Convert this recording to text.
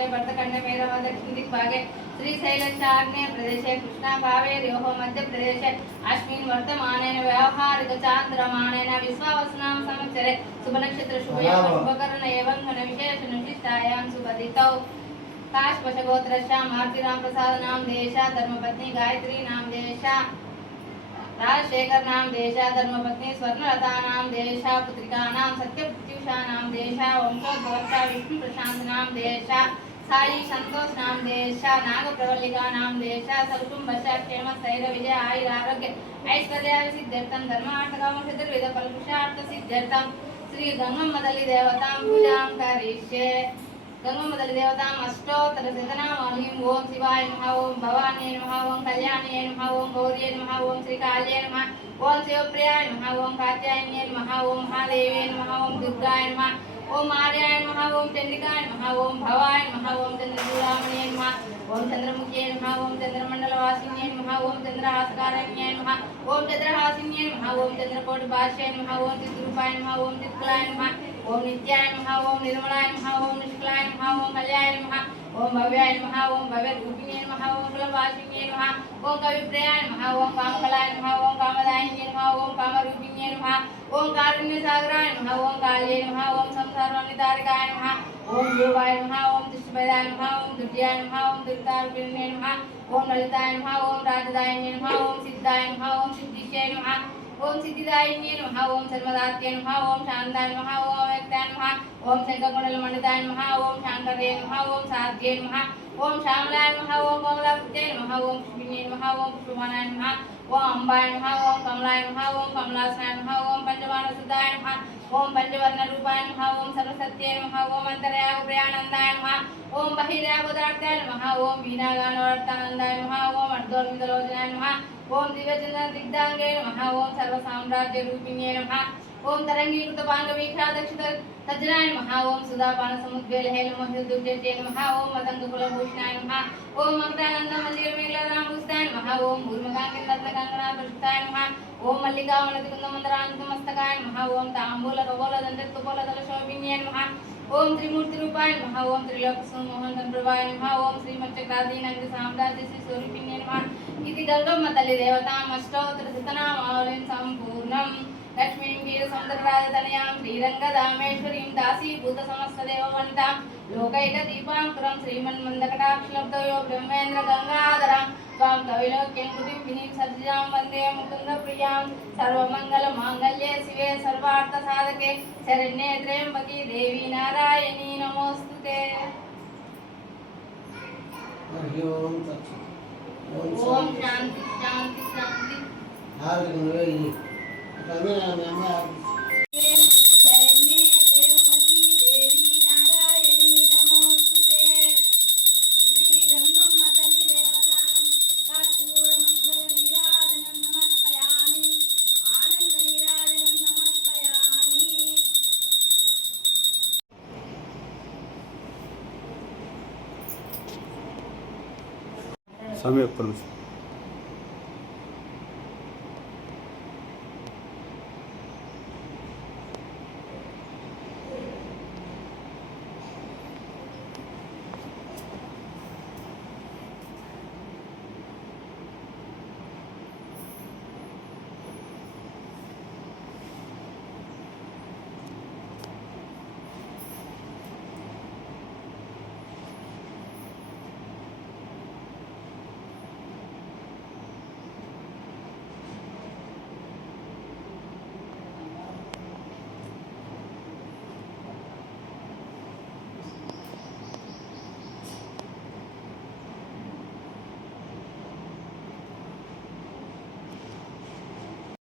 पार्श्वे भरतखंडे मेरव दक्षिण दिग्भागे श्रीशैलस्याग्नेय प्रदेशे कृष्णा कावेर्योः मध्य प्रदेशे अस्मिन् वर्तमानेन व्यावहारिक चान्द्रमानेन विश्वावसुनाम संवत्सरे शुभनक्षत्र शुभयोग शुभकरण एवं विशेष विशिष्टायां शुभदितौ काश्यपगोत्रस्य मारुतिराम प्रसाद नाम देशा धर्मपत्नी गायत्री नाम देशा राजशेखर नाम देशा धर्मपत्नी स्वर्णलता नाम देशा पुत्रिका नाम सत्यप्रत्युषा नाम देशा वंशोद्भवस्या विष्णु प्रशांत नाम देशा साई संतोष नाम देशा नागप्रवल्लिका नाम देशा सकुटुंबस्य क्षेम स्थैर्य विजय आयुर आरोग्य ऐश्वर्य सिद्ध्यर्थं धर्मार्थकाम चतुर्विध फलपुरुषार्थ सिद्ध्यर्थं श्री गंगम्मतल्ली देवतां पूजां करिष्ये। गंगम्मतल्ली देवतां अष्टोत्तर शतनामावलिं ओम शिवाय नमः ओम भवान्यै नमः ओम कल्याण्यै नमः ओम गौर्यै नमः ओम श्रीकाल्यै नमः ओम शिवप्रियाय नमः ओम कात्यायन्यै नमः ओम महादेव्यै नमः ओम दुर्गाय नमः ओम आर्याय नमः ओम चंडिकाय नमः ओम भवाय नमः ओम चंद्रचूडामण्यै नमः ओम चंद्रमुख्यै नमः ओम चंद्रमण्डलवासिन्यै नमः ओम चंद्रहासकारण्यै नमः ओम चंद्रहासिन्यै नमः ओम चंद्रकोटिभाष्यै नमः ओम चिद्रूपाय नमः ओम चित्कलाय नमः ओम नित्याय नमः ओम निर्मलाय नमः ओम निष्कलाय नमः ओम कल्याय नमः ओम भव्याय नमः ओम भव्यरूपिण्यै नमः ओम कुलवासिन्यै नमः ओम कविप्रियाय नमः ओम कामकलाय नमः ओम कामदायिन्यै नमः ओम कामरूपिण्यै नमः ओम कारुण्यसागराय नमः ओम काल्यै नमः ओम संसारनितारिकाय नमः ओम ध्रुवाय नमः ओम तिष्ठभयाय नमः ओम दुर्जयाय नमः ओम दुर्गारूपिण्यै नमः ओम ललिताय नमः ओम राजदायिन्यै नमः ओम सिद्धाय नमः ओम सिद्धिश्यै नमः ओम सिद्धिदायिन्यै नमः ओम सर्वदात्यै नमः ओम शान्ताय नमः ओम अव्यक्ताय नमः ओम शङ्खकुण्डलमण्डिताय नमः ओम शाङ्कर्यै नमः ओम साध्यै नमः ओम श्यामलाय नमः ओम कमलाकृत्यै नमः ओम पुष्पिण्यै नमः ओम पुष्पमानाय नमः ओम अम्बाय नमः ओम कमलाय नमः ओम कमलासनाय नमः ओम पंचबाणसुताय नमः ओम पंचवर्णरूपाय नमः ओम सर्वसत्यै नमः ओम अन्तर्यागप्रियानन्दाय नमः ओम बहिर्यागोदार्थाय नमः ओम वीणागानोदार्थानन्दाय नमः ओम अर्धोर्मितलोचनाय नमः ओम दिव्यचंद्र दिग्धांगे नमः ओम सर्वसाम्राज्य रूपिण्ये नमः ओम तरंगीकृतपांगवीक्षा दक्षित तज्जनाय नमः ओम सुधापान समुद्वेलहेल मोहितुज्जये नमः ओम मतंगकुलभूषणाय नमः ओम मकरानंद मंदिर मेघलारामभूषिताय नमः ओम भूर्मकांकित रत्नकंकणाभूषिताय नमः ओम मल्लिका वनतिकुन्दमन्दरान्तमस्तकाय नमः ओम ताम्बूल कपोल दण्डत्वपोलदलशोभिन्ये नमः ओम त्रिमूर्तिरूपाय नमः ओम त्रिलोकसुमोहनप्रभाय नमः ओम श्रीमच्चक्रादीनन्द साम्राज्य श्री स्वरूपिण्ये नमः इति गंगम्मतल्ली देवताम् अष्टोत्तरशतनामावलिं सम्पूर्णम् लक्ष्मीं वीरसौन्दर्यराजतनयां श्रीरङ्गदामेश्वरीं दासीभूतसमस्तदेववनितां लोकैकदीपाङ्कुरं श्रीमन्मन्दकटाक्षलब्धयो ब्रह्मेन्द्र गंगाधरां त्वां कविलोक्यं कृतिं विनीं सज्जां वन्दे मुकुन्दप्रियां सर्वमङ्गलमाङ्गल्ये शिवे सर्वार्थसाधके शरण्ये त्र्यम्बके देवी नारायणी नमोऽस्तुते। ओम शांति शांति शांति। समय